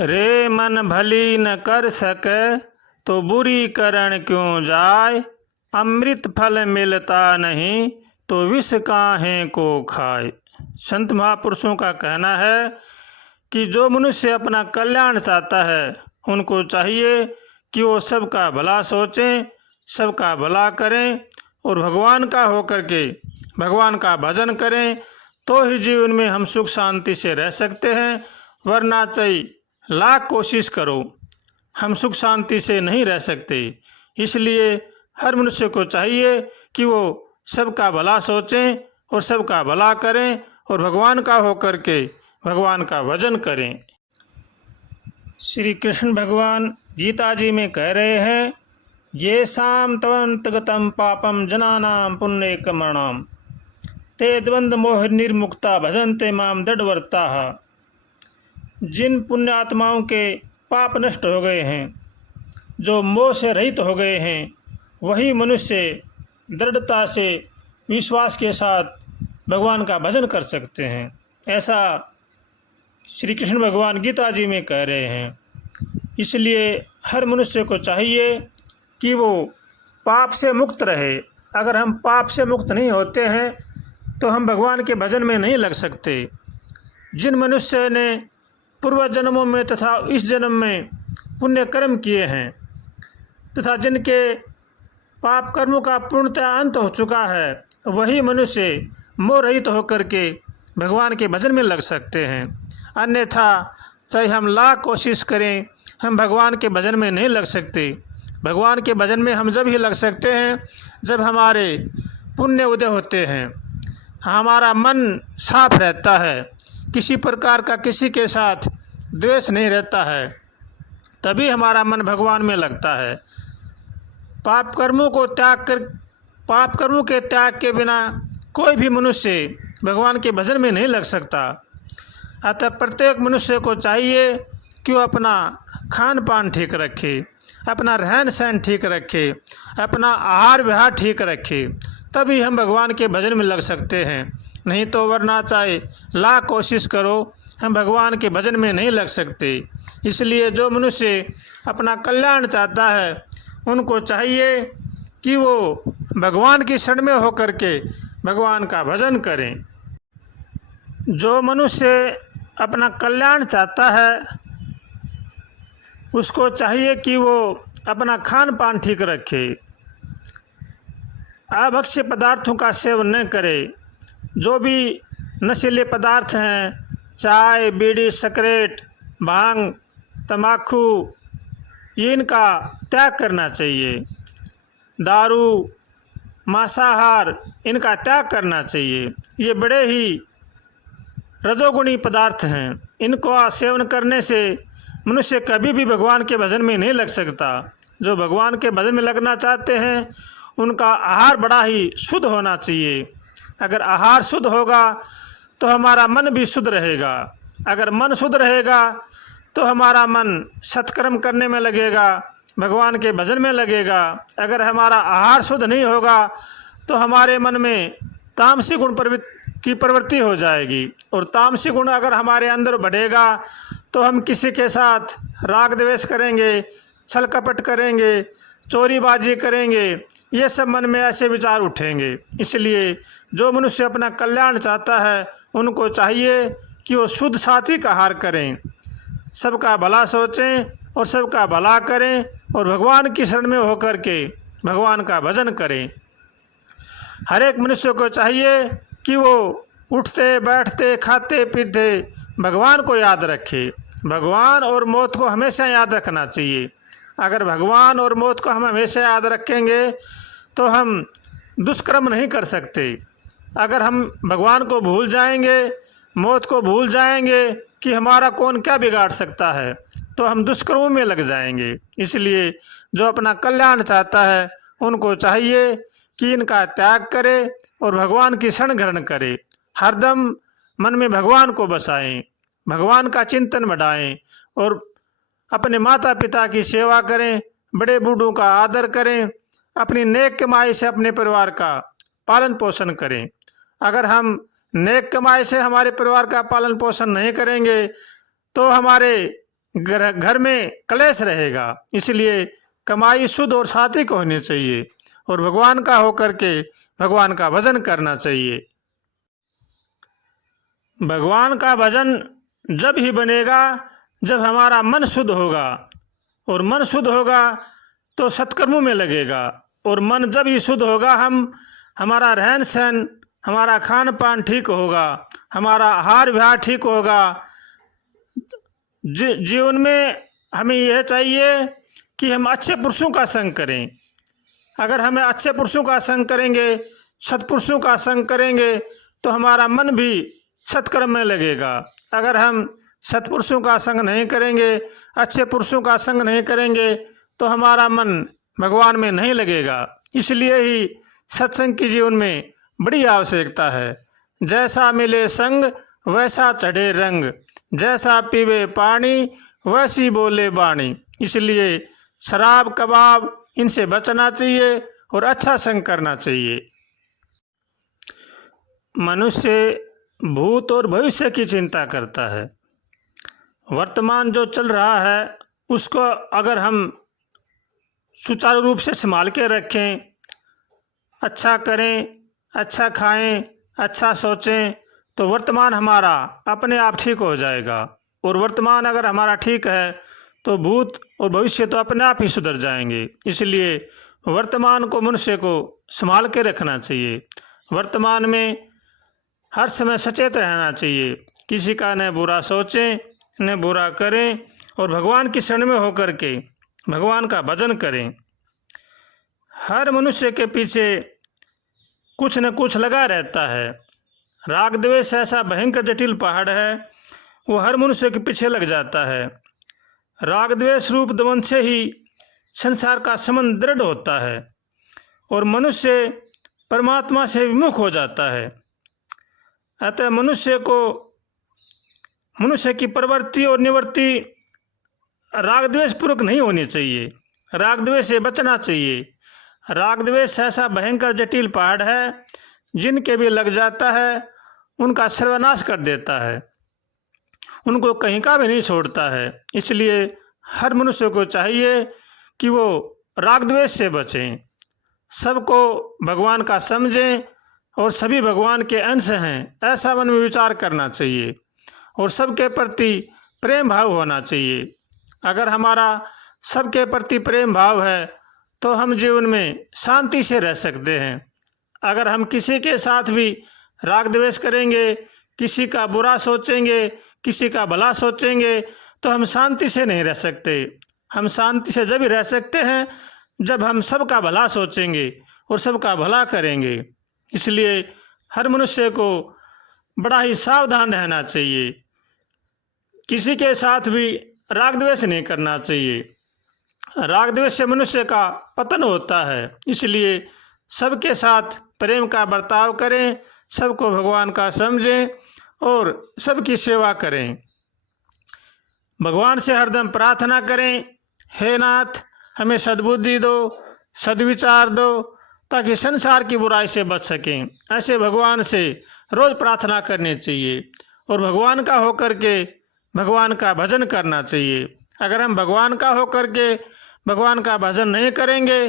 रे मन भली न कर सके तो बुरी करण क्यों जाए। अमृत फल मिलता नहीं तो विष काहे को खाए। संत महापुरुषों का कहना है कि जो मनुष्य अपना कल्याण चाहता है उनको चाहिए कि वो सबका भला सोचें, सबका भला करें और भगवान का होकर के भगवान का भजन करें, तो ही जीवन में हम सुख शांति से रह सकते हैं। वरना चाहे लाख कोशिश करो, हम सुख शांति से नहीं रह सकते। इसलिए हर मनुष्य को चाहिए कि वो सबका भला सोचें और सबका भला करें और भगवान का होकर के भगवान का भजन करें। श्री कृष्ण भगवान गीता जी में कह रहे हैं, ये शाम तवंतगतम पापम जनानाम पुण्य कर्मणाम ते द्वंद्व मोह निर्मुक्ता भजन्ते माम दृढ़व्रता। जिन पुण्य आत्माओं के पाप नष्ट हो गए हैं, जो मोह से रहित हो गए हैं, वही मनुष्य दृढ़ता से विश्वास के साथ भगवान का भजन कर सकते हैं। ऐसा श्री कृष्ण भगवान गीता जी में कह रहे हैं। इसलिए हर मनुष्य को चाहिए कि वो पाप से मुक्त रहे। अगर हम पाप से मुक्त नहीं होते हैं तो हम भगवान के भजन में नहीं लग सकते। जिन मनुष्य ने पूर्व जन्मों में तथा इस जन्म में पुण्य कर्म किए हैं तथा जिनके पाप कर्मों का पूर्णतः अंत हो चुका है, वही मनुष्य मोह रहित होकर के भगवान के भजन में लग सकते हैं। अन्यथा चाहे हम लाख कोशिश करें, हम भगवान के भजन में नहीं लग सकते। भगवान के भजन में हम जब ही लग सकते हैं जब हमारे पुण्य उदय होते हैं, हमारा मन साफ रहता है, किसी प्रकार का किसी के साथ द्वेष नहीं रहता है, तभी हमारा मन भगवान में लगता है। पाप कर्मों के त्याग के बिना कोई भी मनुष्य भगवान के भजन में नहीं लग सकता। अतः प्रत्येक मनुष्य को चाहिए कि वो अपना खान पान ठीक रखे, अपना रहन सहन ठीक रखे, अपना आहार विहार ठीक रखे, तभी हम भगवान के भजन में लग सकते हैं। नहीं तो वरना चाहे लाख कोशिश करो, हम भगवान के भजन में नहीं लग सकते। इसलिए जो मनुष्य अपना कल्याण चाहता है उनको चाहिए कि वो भगवान की शरण में होकर के भगवान का भजन करें। जो मनुष्य अपना कल्याण चाहता है उसको चाहिए कि वो अपना खान पान ठीक रखे, अभक्ष्य पदार्थों का सेवन न करे। जो भी नशीले पदार्थ हैं, चाय, बीड़ी, सिगरेट, भांग, तम्बाकू, इनका त्याग करना चाहिए। दारू, मांसाहार, इनका त्याग करना चाहिए। ये बड़े ही रजोगुणी पदार्थ हैं। इनको सेवन करने से मनुष्य कभी भी भगवान के भजन में नहीं लग सकता। जो भगवान के भजन में लगना चाहते हैं उनका आहार बड़ा ही शुद्ध होना चाहिए। अगर आहार शुद्ध होगा तो हमारा मन भी शुद्ध रहेगा। अगर मन शुद्ध रहेगा तो हमारा मन सत्कर्म करने में लगेगा, भगवान के भजन में लगेगा। अगर हमारा आहार शुद्ध नहीं होगा तो हमारे मन में तामसी गुण की प्रवृत्ति हो जाएगी, और तामसी गुण अगर हमारे अंदर बढ़ेगा तो हम किसी के साथ राग द्वेष करेंगे, छल कपट करेंगे, चोरीबाजी करेंगे। ये सब मन में ऐसे विचार उठेंगे। इसलिए जो मनुष्य अपना कल्याण चाहता है उनको चाहिए कि वो शुद्ध सात्विक आहार करें, सबका भला सोचें और सबका भला करें और भगवान की शरण में होकर के भगवान का भजन करें। हर एक मनुष्य को चाहिए कि वो उठते बैठते खाते पीते भगवान को याद रखे। भगवान और मौत को हमेशा याद रखना चाहिए। अगर भगवान और मौत को हम हमेशा याद रखेंगे तो हम दुष्कर्म नहीं कर सकते। अगर हम भगवान को भूल जाएंगे, मौत को भूल जाएंगे कि हमारा कौन क्या बिगाड़ सकता है, तो हम दुष्कर्मों में लग जाएंगे। इसलिए जो अपना कल्याण चाहता है उनको चाहिए कि इनका त्याग करे और भगवान की शरण ग्रहण करे। हरदम मन में भगवान को बसाएं, भगवान का चिंतन बढ़ाएं और अपने माता पिता की सेवा करें, बड़े बूढ़ों का आदर करें, अपनी नेक कमाई से अपने परिवार का पालन पोषण करें। अगर हम नेक कमाई से हमारे परिवार का पालन पोषण नहीं करेंगे तो हमारे घर में कलेश रहेगा। इसलिए कमाई शुद्ध और सात्विक होनी चाहिए और भगवान का होकर के भगवान का भजन करना चाहिए। भगवान का भजन जब ही बनेगा जब हमारा मन शुद्ध होगा, और मन शुद्ध होगा तो सत्कर्मों में लगेगा, और मन जब ही शुद्ध होगा हमारा रहन सहन, हमारा खान पान ठीक होगा, हमारा आहार विहार ठीक होगा। जीवन में हमें यह चाहिए कि हम अच्छे पुरुषों का संग करें। अगर हमें अच्छे पुरुषों का संग करेंगे, सत्पुरुषों का संग करेंगे तो हमारा मन भी सत्कर्म में लगेगा। अगर हम सत्पुरुषों का संग नहीं करेंगे, अच्छे पुरुषों का संग नहीं करेंगे तो हमारा मन भगवान में नहीं लगेगा। इसलिए ही सत्संग की जीवन में बड़ी आवश्यकता है। जैसा मिले संग वैसा चढ़े रंग, जैसा पीवे पानी वैसी बोले बाणी। इसलिए शराब कबाब इनसे बचना चाहिए और अच्छा संग करना चाहिए। मनुष्य भूत और भविष्य की चिंता करता है। वर्तमान जो चल रहा है उसको अगर हम सुचारू रूप से संभाल के रखें, अच्छा करें, अच्छा खाएं, अच्छा सोचें, तो वर्तमान हमारा अपने आप ठीक हो जाएगा। और वर्तमान अगर हमारा ठीक है तो भूत और भविष्य तो अपने आप ही सुधर जाएंगे। इसलिए वर्तमान को मनुष्य को संभाल के रखना चाहिए। वर्तमान में हर समय सचेत रहना चाहिए, किसी का न बुरा सोचें न बुरा करें, और भगवान की शरण में होकर के भगवान का भजन करें। हर मनुष्य के पीछे कुछ न कुछ लगा रहता है। राग द्वेष ऐसा भयंकर जटिल पहाड़ है, वो हर मनुष्य के पीछे लग जाता है। राग द्वेष रूप द्वंद से ही संसार का संबंध दृढ़ होता है और मनुष्य परमात्मा से विमुख हो जाता है। अतः मनुष्य की प्रवृत्ति और निवृत्ति राग द्वेष पूर्वक नहीं होनी चाहिए। राग द्वेष से बचना चाहिए। राग द्वेष ऐसा भयंकर जटिल पहाड़ है, जिनके भी लग जाता है उनका सर्वनाश कर देता है, उनको कहीं का भी नहीं छोड़ता है। इसलिए हर मनुष्य को चाहिए कि वो राग द्वेष से बचें, सबको भगवान का समझें और सभी भगवान के अंश हैं, ऐसा मन में विचार करना चाहिए और सबके प्रति प्रेम भाव होना चाहिए। अगर हमारा सबके प्रति प्रेम भाव है तो हम जीवन में शांति से रह सकते हैं। अगर हम किसी के साथ भी राग द्वेष करेंगे, किसी का बुरा सोचेंगे, किसी का भला सोचेंगे, तो हम शांति से नहीं रह सकते। हम शांति से जब ही रह सकते हैं जब हम सबका भला सोचेंगे और सबका भला करेंगे। इसलिए हर मनुष्य को बड़ा ही सावधान रहना चाहिए, किसी के साथ भी राग द्वेष नहीं करना चाहिए। राग द्वेष से मनुष्य का पतन होता है। इसलिए सबके साथ प्रेम का बर्ताव करें, सबको भगवान का समझें और सबकी सेवा करें। भगवान से हरदम प्रार्थना करें, हे नाथ हमें सद्बुद्धि दो, सद्विचार दो, ताकि संसार की बुराई से बच सकें। ऐसे भगवान से रोज़ प्रार्थना करनी चाहिए और भगवान का होकर के भगवान का भजन करना चाहिए। अगर हम भगवान का होकर के भगवान का भजन नहीं करेंगे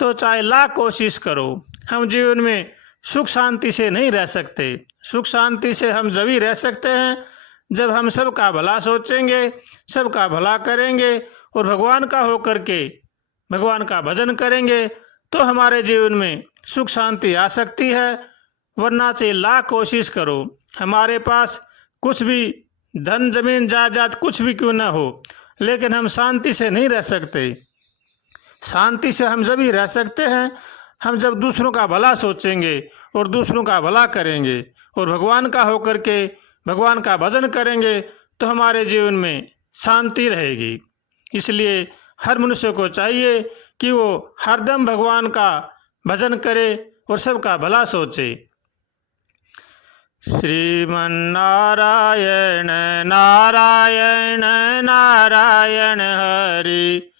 तो चाहे लाख कोशिश करो, हम जीवन में सुख शांति से नहीं रह सकते। सुख शांति से हम जब ही रह सकते हैं जब हम सबका भला सोचेंगे, सबका भला करेंगे और भगवान का होकर के भगवान का भजन करेंगे, तो हमारे जीवन में सुख शांति आ सकती है। वरना से लाख कोशिश करो, हमारे पास कुछ भी धन जमीन जायदाद कुछ भी क्यों ना हो, लेकिन हम शांति से नहीं रह सकते। शांति से हम जब ही रह सकते हैं हम जब दूसरों का भला सोचेंगे और दूसरों का भला करेंगे और भगवान का होकर के भगवान का भजन करेंगे, तो हमारे जीवन में शांति रहेगी। इसलिए हर मनुष्य को चाहिए कि वो हरदम भगवान का भजन करे और सबका भला सोचे। श्रीमन्नारायण नारायण नारायण हरि,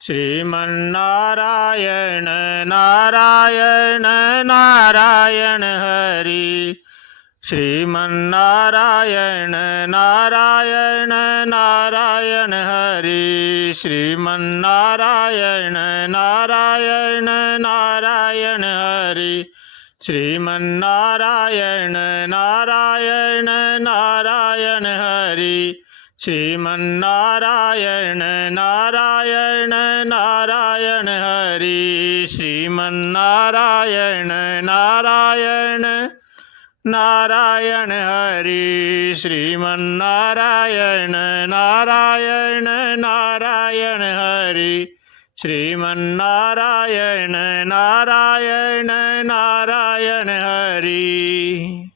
श्रीमन्नारायण नारायण नारायण हरि, श्रीमन्नारायण नारायण नारायण नारायण हरि श्रीमन्नारायण नारायण नारायण हरि श्रीमन्नारायण नारायण नारायण हरि श्रीमन्नारायण नारायण नारायण हरि श्रीमन्नारायण नारायण नारायण हरि श्रीमन्नारायण नारायण नारायण हरि श्रीमन्नारायण नारायण नारायण हरि।